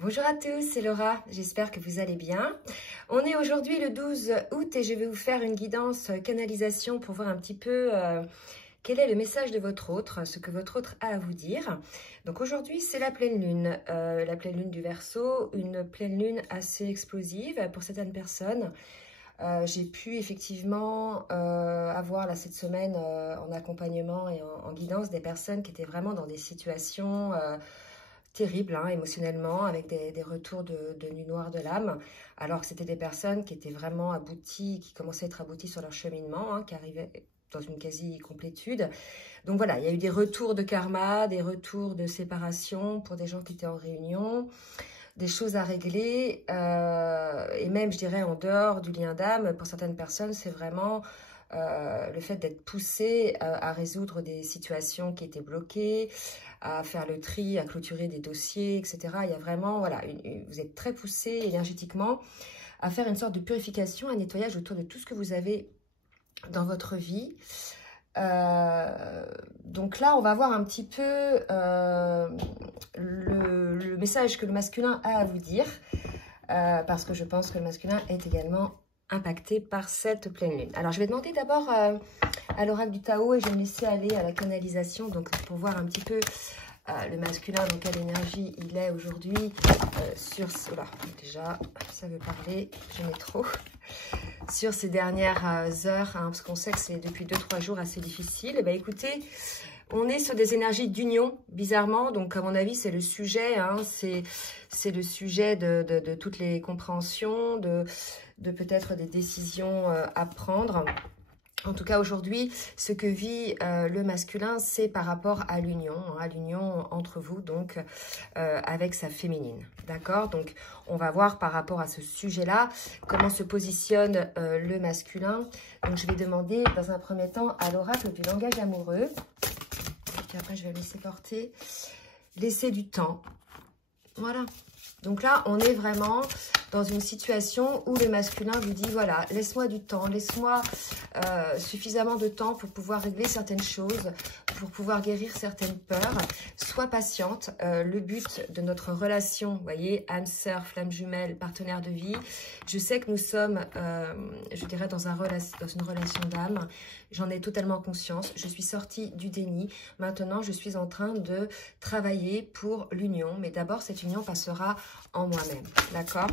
Bonjour à tous, c'est Laura, j'espère que vous allez bien. On est aujourd'hui le 12 août et je vais vous faire une guidance canalisation pour voir un petit peu quel est le message de votre autre, ce que votre autre a à vous dire. Donc aujourd'hui c'est la pleine lune du Verseau, une pleine lune assez explosive pour certaines personnes. J'ai pu effectivement avoir là, cette semaine en accompagnement et en guidance des personnes qui étaient vraiment dans des situations terribles émotionnellement, avec des retours de nuit noire de l'âme, alors que c'était des personnes qui étaient vraiment abouties, qui commençaient à être abouties sur leur cheminement, qui arrivaient dans une quasi-complétude. Donc voilà, il y a eu des retours de karma, des retours de séparation pour des gens qui étaient en réunion, des choses à régler, et même, je dirais, en dehors du lien d'âme, pour certaines personnes, c'est vraiment le fait d'être poussé à résoudre des situations qui étaient bloquées, à faire le tri, à clôturer des dossiers, etc. Il y a vraiment, voilà, vous êtes très poussé énergétiquement à faire une sorte de purification, un nettoyage autour de tout ce que vous avez dans votre vie. Donc là, on va voir un petit peu le message que le masculin a à vous dire, parce que je pense que le masculin est également impacté par cette pleine lune. Alors, je vais demander d'abord à l'oracle du Tao et je vais me laisser aller à la canalisation, donc pour voir un petit peu le masculin, dans quelle énergie il est aujourd'hui sur... Voilà, déjà, ça veut parler, j'en ai trop. Sur ces dernières heures, parce qu'on sait que c'est depuis 2-3 jours assez difficile. Ben, écoutez, on est sur des énergies d'union, bizarrement. Donc, à mon avis, c'est le sujet. C'est le sujet de toutes les compréhensions, de peut-être des décisions à prendre. En tout cas, aujourd'hui, ce que vit le masculin, c'est par rapport à l'union entre vous, donc avec sa féminine. D'accord? Donc, on va voir par rapport à ce sujet-là, comment se positionne le masculin. Donc, je vais demander dans un premier temps à l'oracle du langage amoureux. Et puis après, je vais laisser porter. Laisser du temps. Voilà. Donc là, on est vraiment dans une situation où le masculin vous dit, voilà, laisse-moi du temps, laisse-moi suffisamment de temps pour pouvoir régler certaines choses, pour pouvoir guérir certaines peurs. Sois patiente. Le but de notre relation, vous voyez, âme sœur, flamme jumelle, partenaire de vie, je sais que nous sommes, je dirais, dans une relation d'âme. J'en ai totalement conscience. Je suis sortie du déni. Maintenant, je suis en train de travailler pour l'union. Mais d'abord, cette union passera en moi-même. D'accord ?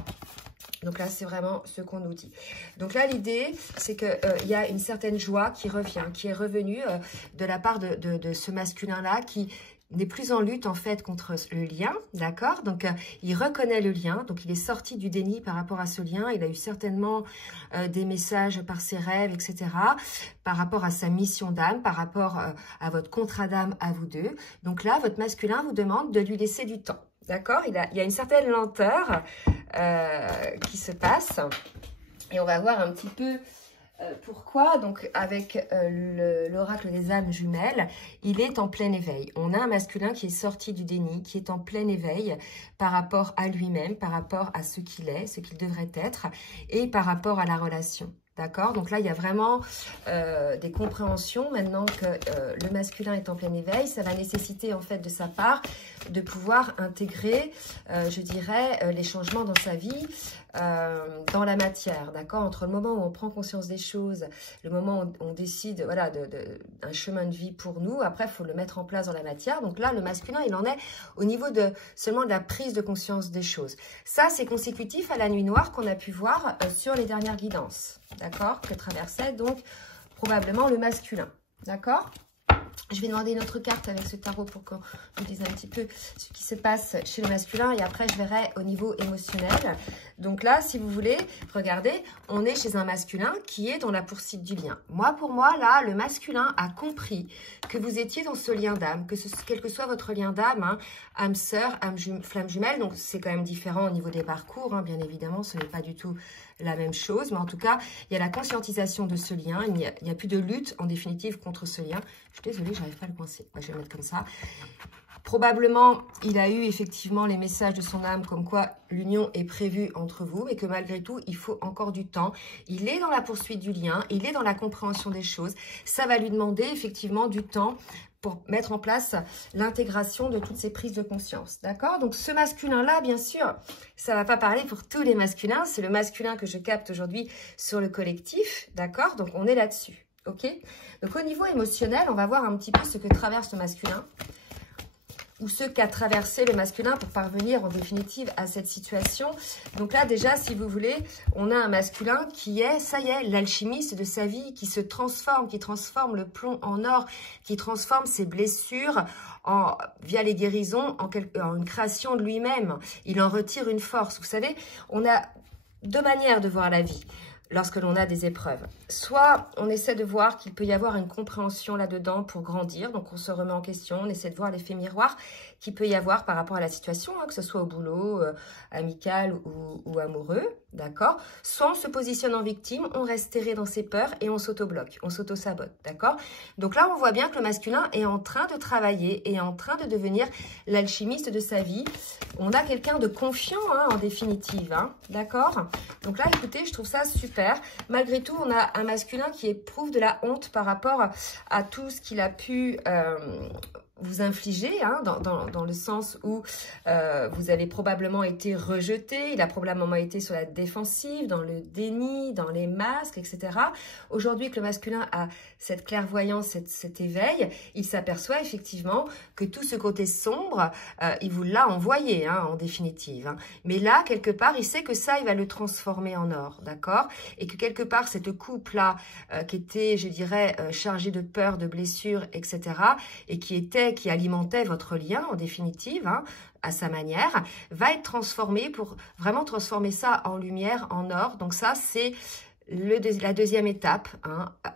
Donc là, c'est vraiment ce qu'on nous dit. Donc là, l'idée, c'est qu'il y a une certaine joie qui revient, qui est revenue de la part de ce masculin-là qui n'est plus en lutte en fait contre le lien, d'accord? Donc il reconnaît le lien, donc il est sorti du déni par rapport à ce lien. Il a eu certainement des messages par ses rêves, etc. Par rapport à sa mission d'âme, par rapport à votre contrat d'âme à vous deux. Donc là, votre masculin vous demande de lui laisser du temps. D'accord, il y a une certaine lenteur qui se passe. Et on va voir un petit peu pourquoi. Donc, avec l'oracle des âmes jumelles, il est en plein éveil. On a un masculin qui est sorti du déni, qui est en plein éveil par rapport à lui-même, par rapport à ce qu'il est, ce qu'il devrait être, et par rapport à la relation. D'accord? Donc là, il y a vraiment des compréhensions. Maintenant que le masculin est en plein éveil, ça va nécessiter en fait de sa part de pouvoir intégrer, je dirais, les changements dans sa vie, dans la matière. D'accord? Entre le moment où on prend conscience des choses, le moment où on décide voilà, d'un chemin de vie pour nous, après, il faut le mettre en place dans la matière. Donc là, le masculin, il en est au niveau seulement de la prise de conscience des choses. Ça, c'est consécutif à la nuit noire qu'on a pu voir sur les dernières guidances. D'accord, que traversait donc probablement le masculin. D'accord? Je vais demander une autre carte avec ce tarot pour qu'on nous dise un petit peu ce qui se passe chez le masculin. Et après, je verrai au niveau émotionnel. Donc là, si vous voulez, regardez, on est chez un masculin qui est dans la poursuite du lien. Moi, pour moi, là, le masculin a compris que vous étiez dans ce lien d'âme, quel que soit votre lien d'âme, âme sœur, flamme jumelle. Donc, c'est quand même différent au niveau des parcours, bien évidemment, ce n'est pas du tout la même chose. Mais en tout cas, il y a la conscientisation de ce lien. Il n'y a plus de lutte, en définitive, contre ce lien. Je suis désolée, j'arrive pas à le coincer. Je vais le mettre comme ça. Probablement, il a eu effectivement les messages de son âme comme quoi l'union est prévue entre vous, mais que malgré tout, il faut encore du temps. Il est dans la poursuite du lien, il est dans la compréhension des choses. Ça va lui demander effectivement du temps pour mettre en place l'intégration de toutes ces prises de conscience, d'accord? Donc, ce masculin-là, bien sûr, ça ne va pas parler pour tous les masculins. C'est le masculin que je capte aujourd'hui sur le collectif, d'accord? Donc, on est là-dessus, ok? Donc, au niveau émotionnel, on va voir un petit peu ce que traverse le masculin ou ce qu'a traversé le masculin pour parvenir en définitive à cette situation. Donc là, déjà, si vous voulez, on a un masculin qui est, ça y est, l'alchimiste de sa vie, qui se transforme, qui transforme le plomb en or, qui transforme ses blessures via les guérisons en une création de lui-même. Il en retire une force. Vous savez, on a deux manières de voir la vie lorsque l'on a des épreuves. Soit on essaie de voir qu'il peut y avoir une compréhension là-dedans pour grandir, donc on se remet en question, on essaie de voir l'effet miroir qu'il peut y avoir par rapport à la situation, que ce soit au boulot, amical ou amoureux, d'accord? Soit on se positionne en victime, on reste terré dans ses peurs et on s'auto-bloque, on s'auto-sabote, d'accord? Donc là, on voit bien que le masculin est en train de travailler et en train de devenir l'alchimiste de sa vie. On a quelqu'un de confiant, en définitive, d'accord? Donc là, écoutez, je trouve ça super. Malgré tout, on a un masculin qui éprouve de la honte par rapport à tout ce qu'il a pu vous infliger, dans le sens où vous avez probablement été rejeté, il a probablement été sur la défensive, dans le déni, dans les masques, etc. Aujourd'hui que le masculin a cette clairvoyance, cet éveil, il s'aperçoit effectivement que tout ce côté sombre, il vous l'a envoyé, en définitive. Mais là, quelque part, il sait que ça, il va le transformer en or, d'accord? Et que quelque part, cette coupe-là, qui était, je dirais, chargée de peur, de blessures, etc., et qui alimentait votre lien, en définitive, à sa manière, va être transformé pour vraiment transformer ça en lumière, en or. Donc ça, c'est la deuxième étape,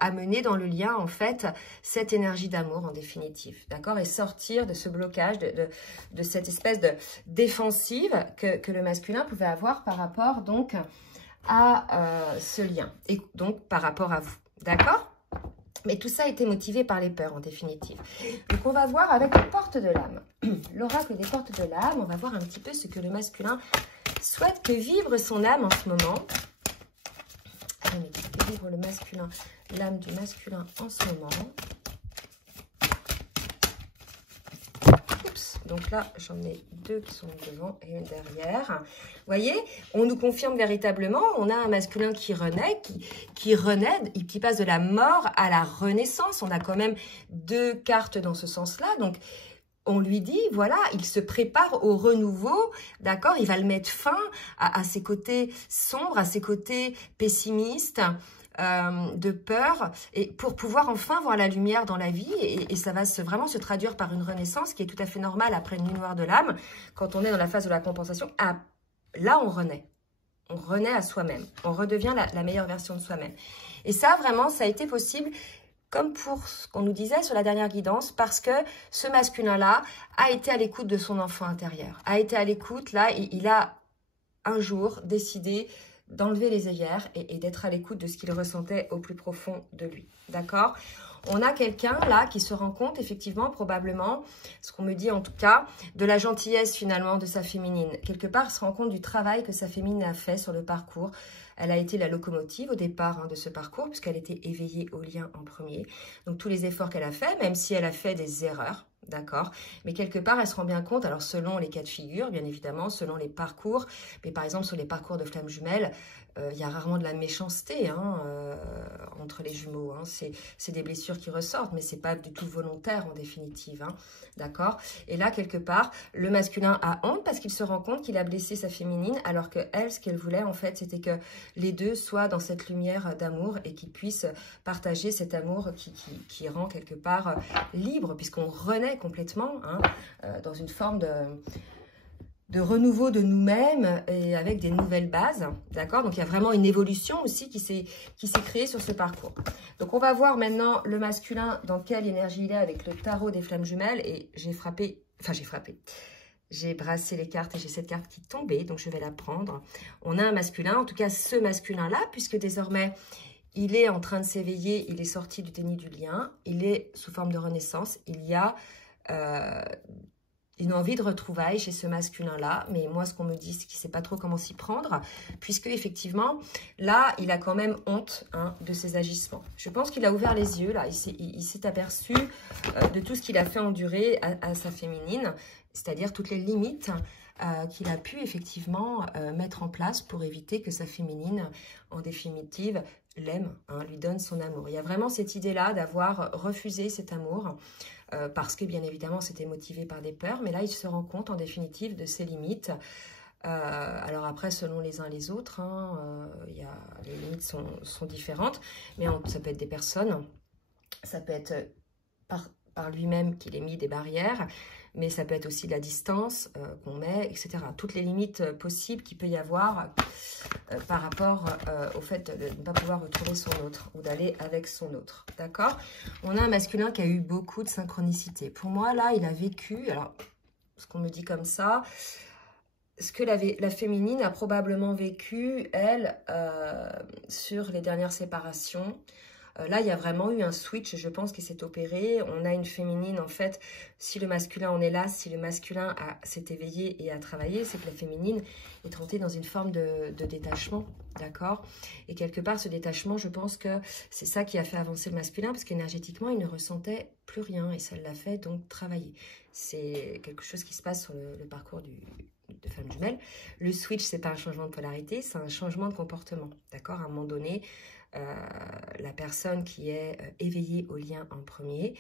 amener dans le lien, en fait, cette énergie d'amour, en définitive, d'accord? Et sortir de ce blocage, de cette espèce de défensive que le masculin pouvait avoir par rapport, donc, à ce lien, et donc par rapport à vous, d'accord? Mais tout ça a été motivé par les peurs, en définitive. Donc, on va voir avec les portes de l'âme. L'oracle des portes de l'âme, on va voir un petit peu ce que le masculin souhaite que vibre son âme en ce moment. Que vibre le masculin, l'âme du masculin en ce moment. Oups, donc là, j'en ai deux qui sont devant et une derrière. Vous voyez, on nous confirme véritablement, on a un masculin qui renaît, qui passe de la mort à la renaissance. On a quand même deux cartes dans ce sens-là. Donc, on lui dit, voilà, il se prépare au renouveau, d'accord? Il va le mettre fin à ses côtés sombres, à ses côtés pessimistes, de peur, et pour pouvoir enfin voir la lumière dans la vie, et ça va vraiment se traduire par une renaissance qui est tout à fait normale après une nuit noire de l'âme, quand on est dans la phase de la compensation. Là, on renaît à soi-même, on redevient la meilleure version de soi-même. Et ça, vraiment, ça a été possible, comme pour ce qu'on nous disait sur la dernière guidance, parce que ce masculin-là a été à l'écoute de son enfant intérieur, a été à l'écoute, là, il a un jour décidé d'enlever les œillères et d'être à l'écoute de ce qu'il ressentait au plus profond de lui, d'accord? On a quelqu'un là qui se rend compte effectivement, probablement, ce qu'on me dit en tout cas, de la gentillesse finalement de sa féminine. Quelque part, se rend compte du travail que sa féminine a fait sur le parcours. Elle a été la locomotive au départ de ce parcours, puisqu'elle était éveillée au lien en premier. Donc tous les efforts qu'elle a fait, même si elle a fait des erreurs, d'accord? Mais quelque part, elle se rend bien compte, alors selon les cas de figure, bien évidemment, selon les parcours, mais par exemple sur les parcours de flammes jumelles, il y a rarement de la méchanceté entre les jumeaux. C'est des blessures qui ressortent, mais c'est pas du tout volontaire en définitive, d'accord? Et là, quelque part, le masculin a honte parce qu'il se rend compte qu'il a blessé sa féminine, alors que elle, ce qu'elle voulait, en fait, c'était que les deux soient dans cette lumière d'amour et qu'ils puissent partager cet amour qui rend quelque part libre, puisqu'on renaît complètement dans une forme de renouveau de nous-mêmes et avec des nouvelles bases, d'accord? Donc, il y a vraiment une évolution aussi qui s'est créée sur ce parcours. Donc, on va voir maintenant le masculin, dans quelle énergie il est avec le tarot des flammes jumelles. Et j'ai brassé les cartes et j'ai cette carte qui est tombée, donc je vais la prendre. On a un masculin, en tout cas ce masculin-là, puisque désormais, il est en train de s'éveiller, il est sorti du déni du lien, il est sous forme de renaissance. Il y a une envie de retrouvailles chez ce masculin-là. Mais moi, ce qu'on me dit, c'est qu'il ne sait pas trop comment s'y prendre, puisque effectivement, là, il a quand même honte de ses agissements. Je pense qu'il a ouvert les yeux, là. Il s'est aperçu de tout ce qu'il a fait endurer à sa féminine, c'est-à-dire toutes les limites qu'il a pu effectivement mettre en place pour éviter que sa féminine, en définitive, l'aime, lui donne son amour. Il y a vraiment cette idée-là d'avoir refusé cet amour, parce que bien évidemment c'était motivé par des peurs, mais là il se rend compte en définitive de ses limites. Alors après, selon les uns les autres, les limites sont différentes, mais ça peut être des personnes, ça peut être par lui-même qu'il ait mis des barrières, mais ça peut être aussi de la distance qu'on met, etc. Toutes les limites possibles qu'il peut y avoir par rapport au fait de ne pas pouvoir retrouver son autre ou d'aller avec son autre. D'accord? On a un masculin qui a eu beaucoup de synchronicité. Pour moi, là, il a vécu, alors, ce qu'on me dit comme ça, ce que la féminine a probablement vécu, elle, sur les dernières séparations. Là, il y a vraiment eu un switch, je pense, qui s'est opéré. On a une féminine, en fait, si le masculin en est là, si le masculin s'est éveillé et a travaillé, c'est que la féminine est rentrée dans une forme de détachement, d'accord? Et quelque part, ce détachement, je pense que c'est ça qui a fait avancer le masculin, parce qu'énergétiquement, il ne ressentait plus rien, et ça l'a fait donc travailler. C'est quelque chose qui se passe sur le parcours de femme jumelle. Le switch, c'est pas un changement de polarité, c'est un changement de comportement, d'accord? À un moment donné, la personne qui est éveillée au lien en premier,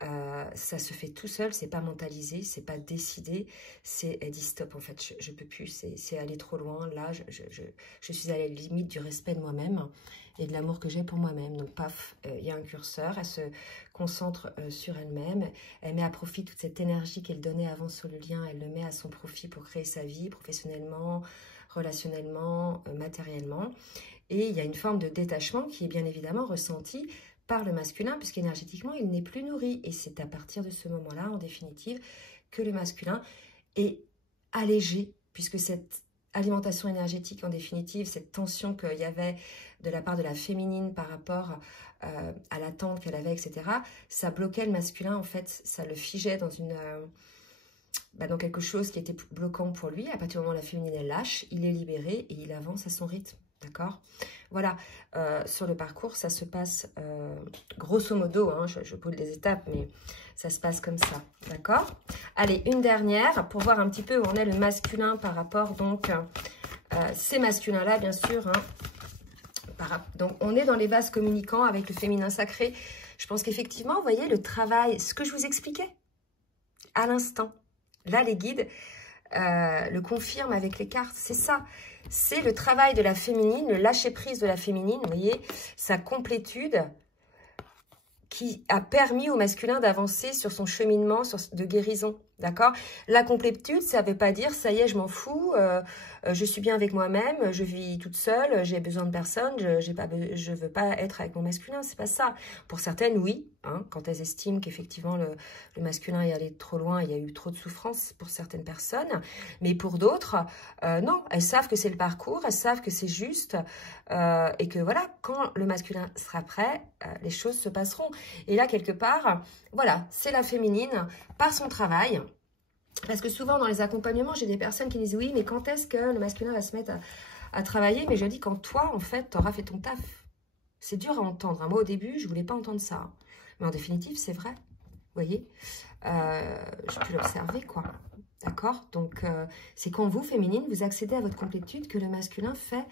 ça se fait tout seul, c'est pas mentalisé, c'est pas décidé, elle dit stop en fait, je peux plus, c'est aller trop loin, là je suis à la limite du respect de moi-même et de l'amour que j'ai pour moi-même. Donc paf, il y a un curseur, elle se concentre sur elle-même, elle met à profit toute cette énergie qu'elle donnait avant sur le lien, elle le met à son profit pour créer sa vie professionnellement, relationnellement, matériellement. Et il y a une forme de détachement qui est bien évidemment ressentie par le masculin, puisqu'énergétiquement, il n'est plus nourri. Et c'est à partir de ce moment-là, en définitive, que le masculin est allégé, puisque cette alimentation énergétique, en définitive, cette tension qu'il y avait de la part de la féminine par rapport à l'attente qu'elle avait, etc., ça bloquait le masculin, en fait, ça le figeait dans dans quelque chose qui était bloquant pour lui. À partir du moment où la féminine est lâche, il est libéré et il avance à son rythme. D'accord? Voilà, sur le parcours, ça se passe grosso modo, je pose les étapes, mais ça se passe comme ça. D'accord? Allez, une dernière pour voir un petit peu où on est le masculin par rapport, donc, ces masculins-là, bien sûr. Donc, on est dans les vases communicants avec le féminin sacré. Je pense qu'effectivement, vous voyez, le travail, ce que je vous expliquais à l'instant, là, les guides le confirment avec les cartes, c'est ça. C'est le travail de la féminine, le lâcher-prise de la féminine, vous voyez, sa complétude qui a permis au masculin d'avancer sur son cheminement de guérison, d'accord? La complétude, ça ne veut pas dire, ça y est, je m'en fous, je suis bien avec moi-même, je vis toute seule, j'ai besoin de personne, je veux pas être avec mon masculin, c'est pas ça. Pour certaines, oui, quand elles estiment qu'effectivement le masculin est allé trop loin, il y a eu trop de souffrance pour certaines personnes, mais pour d'autres, non, elles savent que c'est le parcours, elles savent que c'est juste, et que voilà, quand le masculin sera prêt, les choses se passeront. Et là, quelque part, voilà, c'est la féminine par son travail. Parce que souvent, dans les accompagnements, j'ai des personnes qui disent « Oui, mais quand est-ce que le masculin va se mettre à travailler ?» Mais je dis « Quand toi, en fait, tu auras fait ton taf. » C'est dur à entendre. Moi, au début, je ne voulais pas entendre ça. Mais en définitive, c'est vrai. Vous voyez, je peux l'observer, quoi. D'accord? Donc, c'est quand vous, féminine, vous accédez à votre complétude que le masculin fait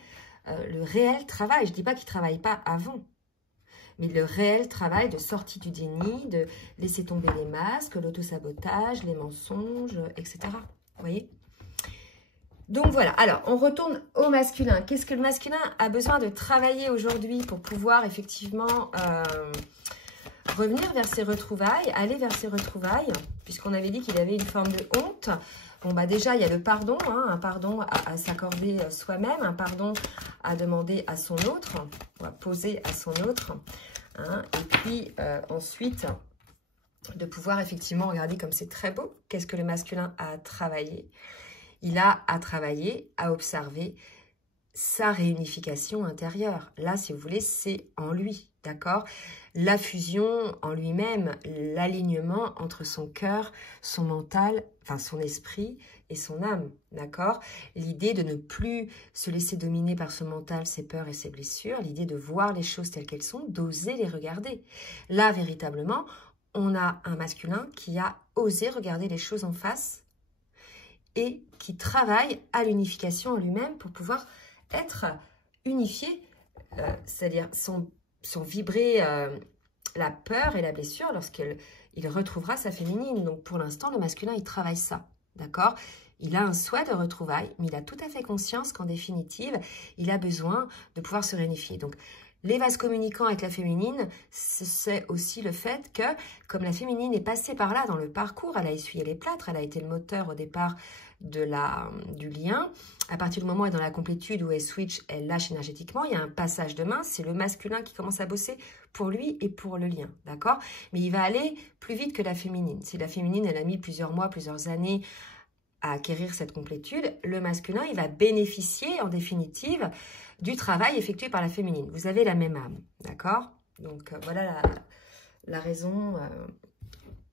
le réel travail. Je ne dis pas qu'il ne travaille pas avant. Mais le réel travail de sortie du déni, de laisser tomber les masques, l'autosabotage, les mensonges, etc. Vous voyez? Donc voilà, alors on retourne au masculin. Qu'est-ce que le masculin a besoin de travailler aujourd'hui pour pouvoir effectivement revenir vers ses retrouvailles, aller vers ses retrouvailles, puisqu'on avait dit qu'il avait une forme de honte. Bon, bah déjà, il y a le pardon, un pardon à s'accorder soi-même, un pardon à demander à son autre, ou à poser à son autre. Et puis, ensuite, de pouvoir effectivement regarder comme c'est très beau, qu'est-ce que le masculin a travaillé. Il a à travailler, à observer sa réunification intérieure. Là, si vous voulez, c'est en lui, d'accord? La fusion en lui-même, l'alignement entre son cœur, son mental, enfin son esprit et son âme, d'accord? L'idée de ne plus se laisser dominer par son mental, ses peurs et ses blessures, l'idée de voir les choses telles qu'elles sont, d'oser les regarder. Là, véritablement, on a un masculin qui a osé regarder les choses en face et qui travaille à l'unification en lui-même pour pouvoir être unifié, c'est-à-dire son vibrer la peur et la blessure lorsqu'il retrouvera sa féminine. Donc pour l'instant, le masculin, il travaille ça, d'accord? Il a un souhait de retrouvailles, mais il a tout à fait conscience qu'en définitive, il a besoin de pouvoir se réunifier. Donc les vases communicants avec la féminine, c'est aussi le fait que, comme la féminine est passée par là dans le parcours, elle a essuyé les plâtres, elle a été le moteur au départ du lien. À partir du moment où elle est dans la complétude, où elle switch, elle lâche énergétiquement, il y a un passage de main, c'est le masculin qui commence à bosser pour lui et pour le lien, d'accord? Mais il va aller plus vite que la féminine. Si la féminine, elle a mis plusieurs mois, plusieurs années à acquérir cette complétude, le masculin, il va bénéficier en définitive du travail effectué par la féminine. Vous avez la même âme, d'accord? Donc voilà la raison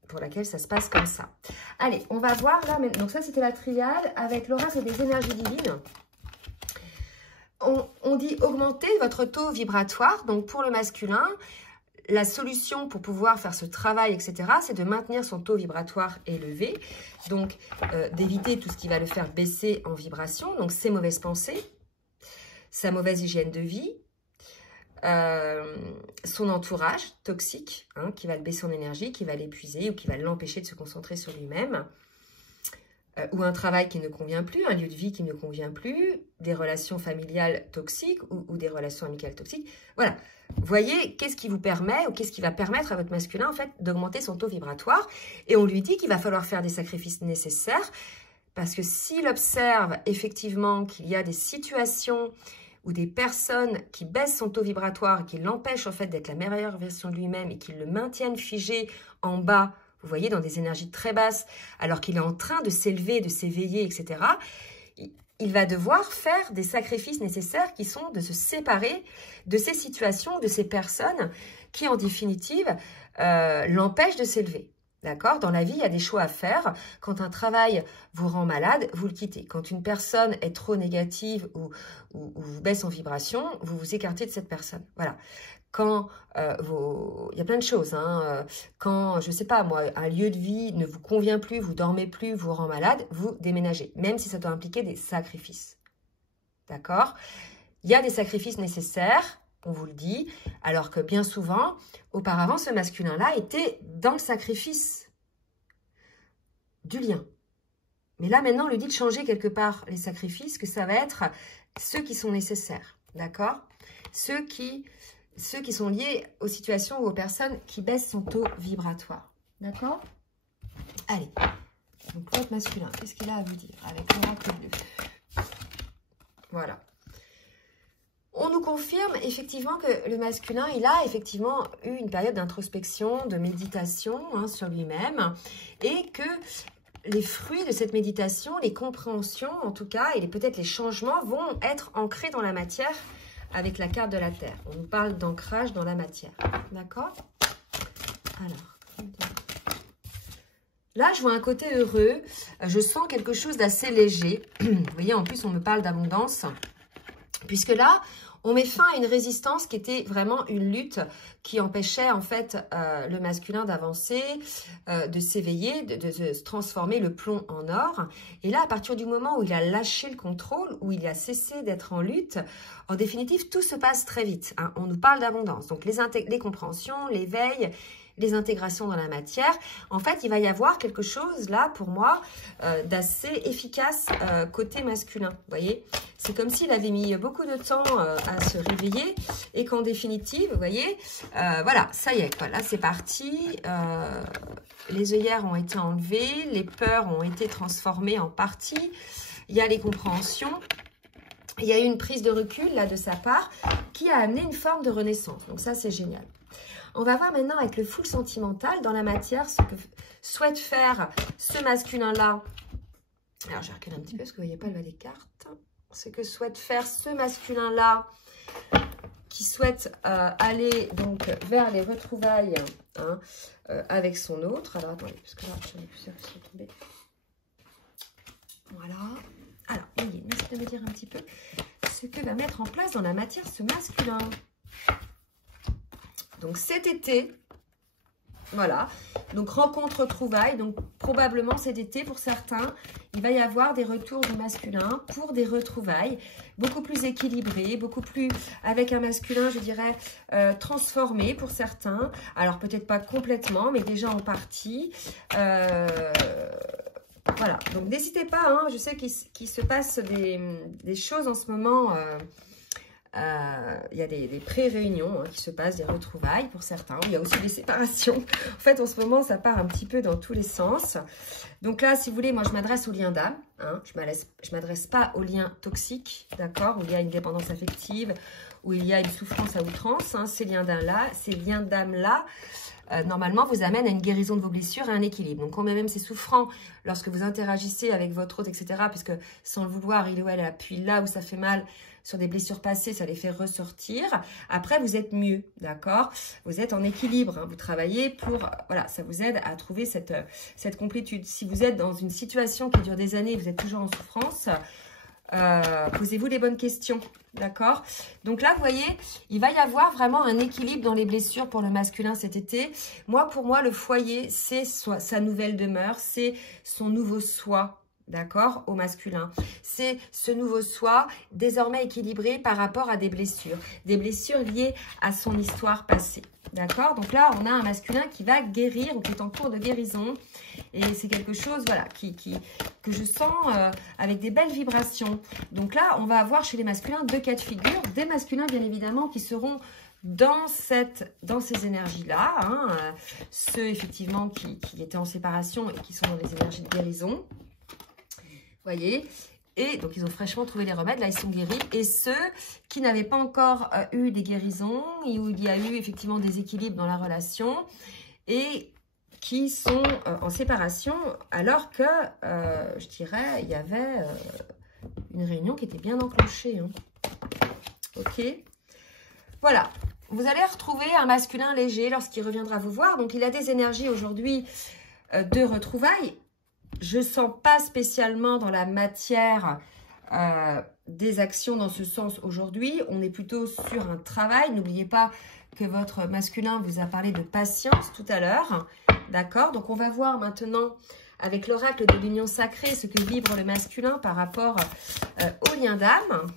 pour laquelle ça se passe comme ça. Allez, on va voir là, donc ça c'était la triade avec l'oracle des énergies divines. On dit augmenter votre taux vibratoire. Donc pour le masculin, la solution pour pouvoir faire ce travail, etc., c'est de maintenir son taux vibratoire élevé. Donc d'éviter tout ce qui va le faire baisser en vibration. Donc ses mauvaises pensées, sa mauvaise hygiène de vie, son entourage toxique, hein, qui va le baisser en énergie, qui va l'épuiser ou qui va l'empêcher de se concentrer sur lui-même, ou un travail qui ne convient plus, un lieu de vie qui ne convient plus, des relations familiales toxiques ou des relations amicales toxiques. Voilà, voyez qu'est-ce qui vous permet ou qu'est-ce qui va permettre à votre masculin en fait d'augmenter son taux vibratoire, et on lui dit qu'il va falloir faire des sacrifices nécessaires, parce que s'il observe effectivement qu'il y a des situations ou des personnes qui baissent son taux vibratoire et qui l'empêchent en fait d'être la meilleure version de lui-même et qui le maintiennent figé en bas, vous voyez, dans des énergies très basses, alors qu'il est en train de s'élever, de s'éveiller, etc., il va devoir faire des sacrifices nécessaires qui sont de se séparer de ces situations, de ces personnes qui, en définitive, l'empêchent de s'élever. D'accord? Dans la vie, il y a des choix à faire. Quand un travail vous rend malade, vous le quittez. Quand une personne est trop négative ou vous baisse en vibration, vous vous écartez de cette personne. Voilà. Quand il y a plein de choses. Hein. Quand, je ne sais pas moi, un lieu de vie ne vous convient plus, vous dormez plus, vous rend malade, vous déménagez. Même si ça doit impliquer des sacrifices. D'accord? Il y a des sacrifices nécessaires. On vous le dit, alors que bien souvent, auparavant, ce masculin-là était dans le sacrifice du lien. Mais là, maintenant, on lui dit de changer quelque part les sacrifices, que ça va être ceux qui sont nécessaires, d'accord? Ceux qui sont liés aux situations ou aux personnes qui baissent son taux vibratoire, d'accord? Allez, donc votre masculin, qu'est-ce qu'il a à vous dire avec l'oracle bleu? Voilà. On nous confirme effectivement que le masculin, il a effectivement eu une période d'introspection, de méditation hein, sur lui-même, et que les fruits de cette méditation, les compréhensions en tout cas, et peut-être les changements vont être ancrés dans la matière avec la carte de la Terre. On nous parle d'ancrage dans la matière, d'accord? Alors, là, je vois un côté heureux, je sens quelque chose d'assez léger. Vous voyez, en plus, on me parle d'abondance, puisque là, on met fin à une résistance qui était vraiment une lutte qui empêchait en fait le masculin d'avancer, de s'éveiller, de se transformer le plomb en or. Et là, à partir du moment où il a lâché le contrôle, où il a cessé d'être en lutte, en définitive, tout se passe très vite. Hein. On nous parle d'abondance. Donc, les compréhensions, l'éveil, les intégrations dans la matière. En fait, il va y avoir quelque chose là, pour moi, d'assez efficace côté masculin. Vous voyez, c'est comme s'il avait mis beaucoup de temps à se réveiller et qu'en définitive, vous voyez, voilà, ça y est, quoi. Là, c'est parti. Les œillères ont été enlevées, les peurs ont été transformées en partie. Il y a les compréhensions. Il y a eu une prise de recul là de sa part qui a amené une forme de renaissance. Donc ça, c'est génial. On va voir maintenant avec le full sentimental dans la matière ce que souhaite faire ce masculin-là. Alors, je recule un petit peu parce que vous ne voyez pas le bas des cartes. ce que souhaite faire ce masculin-là, qui souhaite aller donc vers les retrouvailles hein, avec son autre. Alors, attendez, parce que là, j'en ai plusieurs qui sont tombés. Voilà. Alors, voyez, merci de me dire un petit peu ce que va mettre en place dans la matière ce masculin. Donc, cet été, voilà, donc rencontre, retrouvailles, donc probablement cet été pour certains, il va y avoir des retours du masculin pour des retrouvailles beaucoup plus équilibrées, beaucoup plus avec un masculin, je dirais, transformé pour certains. Alors peut-être pas complètement, mais déjà en partie. Voilà, donc n'hésitez pas, hein, je sais qu'il se passe des choses en ce moment. Il y a des pré-réunions hein, qui se passent, des retrouvailles pour certains. Il y a aussi des séparations. En fait, en ce moment, ça part un petit peu dans tous les sens. Donc là, si vous voulez, moi, je m'adresse aux liens d'âme. Hein. Je m'adresse pas aux liens toxiques, d'accord, où il y a une dépendance affective, où il y a une souffrance à outrance. Hein. Ces liens d'âme-là, normalement, vous amènent à une guérison de vos blessures et à un équilibre. Donc, quand même c'est souffrant lorsque vous interagissez avec votre autre, etc., puisque sans le vouloir, il ou elle appuie là où ça fait mal, sur des blessures passées, ça les fait ressortir. Après, vous êtes mieux, d'accord? Vous êtes en équilibre, hein, vous travaillez pour... Voilà, ça vous aide à trouver cette complétude. Si vous êtes dans une situation qui dure des années, vous êtes toujours en souffrance, posez-vous les bonnes questions, d'accord? Donc là, vous voyez, il va y avoir vraiment un équilibre dans les blessures pour le masculin cet été. Pour moi, le foyer, c'est sa nouvelle demeure, c'est son nouveau soi, d'accord, au masculin. C'est ce nouveau soi désormais équilibré par rapport à des blessures liées à son histoire passée, d'accord. Donc là, on a un masculin qui va guérir ou qui est en cours de guérison et c'est quelque chose, voilà, que je sens avec des belles vibrations. Donc là, on va avoir chez les masculins deux cas de figure, des masculins bien évidemment qui seront dans ces énergies-là, hein, ceux effectivement qui étaient en séparation et qui sont dans les énergies de guérison. Voyez, et donc ils ont fraîchement trouvé les remèdes, là ils sont guéris. Et ceux qui n'avaient pas encore eu des guérisons, et où il y a eu effectivement des équilibres dans la relation, et qui sont en séparation, alors que, je dirais, il y avait une réunion qui était bien enclenchée. Hein. Ok, voilà. Vous allez retrouver un masculin léger lorsqu'il reviendra vous voir. Donc il a des énergies aujourd'hui de retrouvailles. Je ne sens pas spécialement dans la matière des actions dans ce sens aujourd'hui. On est plutôt sur un travail. N'oubliez pas que votre masculin vous a parlé de patience tout à l'heure. D'accord? Donc, on va voir maintenant avec l'oracle de l'union sacrée ce que vibre le masculin par rapport au lien d'âme.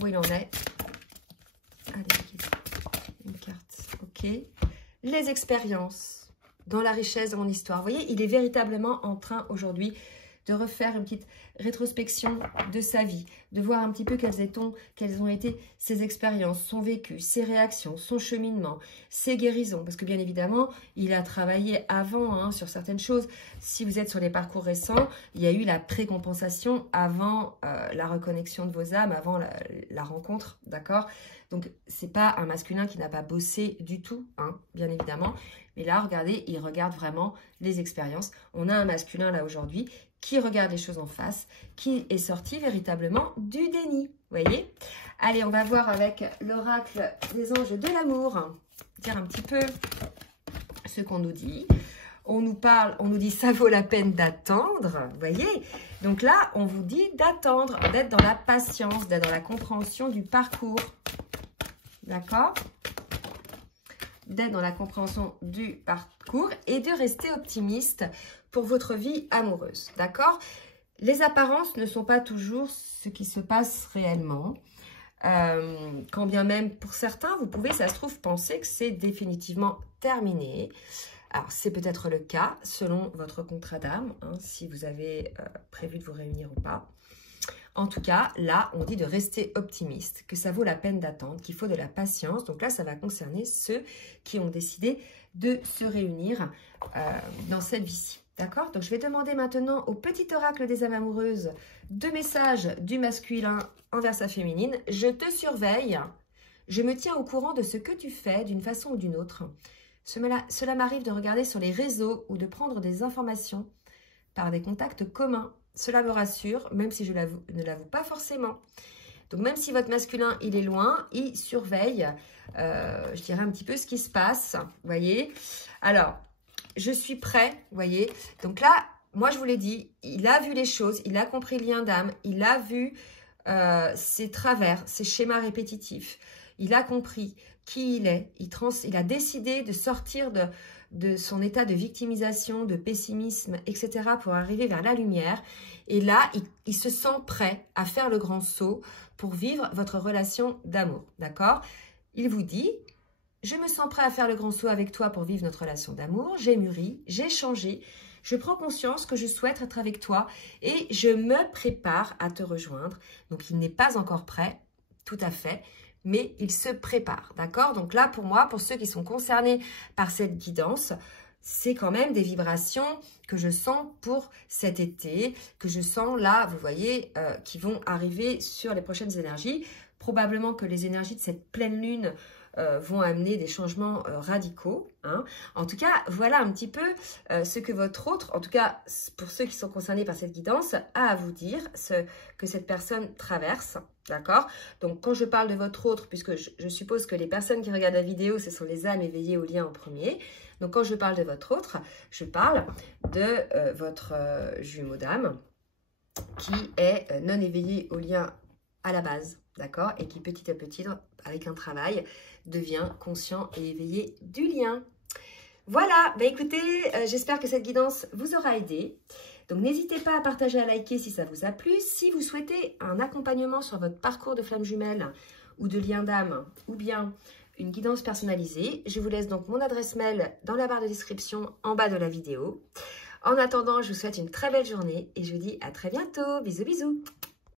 Où il en est? Allez, une carte. Ok. Les expériences. Dans la richesse de mon histoire. Vous voyez, il est véritablement en train aujourd'hui de refaire une petite rétrospection de sa vie, de voir un petit peu quelles ont été ses expériences, son vécu, ses réactions, son cheminement, ses guérisons. Parce que bien évidemment, il a travaillé avant hein, sur certaines choses. Si vous êtes sur les parcours récents, il y a eu la précompensation avant la reconnexion de vos âmes, avant la rencontre, d'accord? Donc, c'est pas un masculin qui n'a pas bossé du tout, hein, bien évidemment. Mais là, regardez, il regarde vraiment les expériences. On a un masculin là aujourd'hui qui regarde les choses en face, qui est sorti véritablement du déni. Vous voyez? Allez, on va voir avec l'oracle des anges de l'amour, dire un petit peu ce qu'on nous dit. On nous dit ça vaut la peine d'attendre, vous voyez? Donc là, on vous dit d'attendre, d'être dans la patience, d'être dans la compréhension du parcours. D'accord? D'être dans la compréhension du parcours et de rester optimiste pour votre vie amoureuse. D'accord? Les apparences ne sont pas toujours ce qui se passe réellement. Quand bien même pour certains, vous pouvez, ça se trouve, penser que c'est définitivement terminé. Alors, c'est peut-être le cas selon votre contrat d'âme, hein, si vous avez prévu de vous réunir ou pas. En tout cas, là, on dit de rester optimiste, que ça vaut la peine d'attendre, qu'il faut de la patience. Donc là, ça va concerner ceux qui ont décidé de se réunir dans cette vie-ci. D'accord? Donc, je vais demander maintenant au petit oracle des âmes amoureuses deux messages du masculin envers sa féminine. Je te surveille. Je me tiens au courant de ce que tu fais d'une façon ou d'une autre. Cela m'arrive de regarder sur les réseaux ou de prendre des informations par des contacts communs cela me rassure, même si je ne l'avoue pas forcément. Donc, même si votre masculin, il est loin, il surveille, je dirais un petit peu ce qui se passe, vous voyez. Alors, je suis prêt, vous voyez. Donc là, moi, je vous l'ai dit, il a vu les choses, il a compris le lien d'âme, il a vu ses travers, ses schémas répétitifs. Il a compris qui il est, il a décidé de sortir de son état de victimisation, de pessimisme, etc. pour arriver vers la lumière. Et là, il se sent prêt à faire le grand saut pour vivre votre relation d'amour, d'accord? Il vous dit, je me sens prêt à faire le grand saut avec toi pour vivre notre relation d'amour, j'ai mûri, j'ai changé, je prends conscience que je souhaite être avec toi et je me prépare à te rejoindre. Donc, il n'est pas encore prêt, tout à fait, mais il se prépare, d'accord? Donc là, pour moi, pour ceux qui sont concernés par cette guidance, c'est quand même des vibrations que je sens pour cet été, que je sens là, vous voyez, qui vont arriver sur les prochaines énergies. Probablement que les énergies de cette pleine lune vont amener des changements radicaux. Hein. En tout cas, voilà un petit peu ce que votre autre, en tout cas pour ceux qui sont concernés par cette guidance, a à vous dire, ce que cette personne traverse. D'accord? Donc, quand je parle de votre autre, puisque je suppose que les personnes qui regardent la vidéo, ce sont les âmes éveillées au lien en premier. Donc, quand je parle de votre autre, je parle de votre jumeau d'âme qui est non éveillé au lien à la base. D'accord? Et qui petit à petit, avec un travail, devient conscient et éveillé du lien. Voilà, bah écoutez, j'espère que cette guidance vous aura aidé. Donc n'hésitez pas à partager, à liker si ça vous a plu. Si vous souhaitez un accompagnement sur votre parcours de flamme jumelle ou de lien d'âme, ou bien une guidance personnalisée, je vous laisse donc mon adresse mail dans la barre de description en bas de la vidéo. En attendant, je vous souhaite une très belle journée et je vous dis à très bientôt. Bisous, bisous.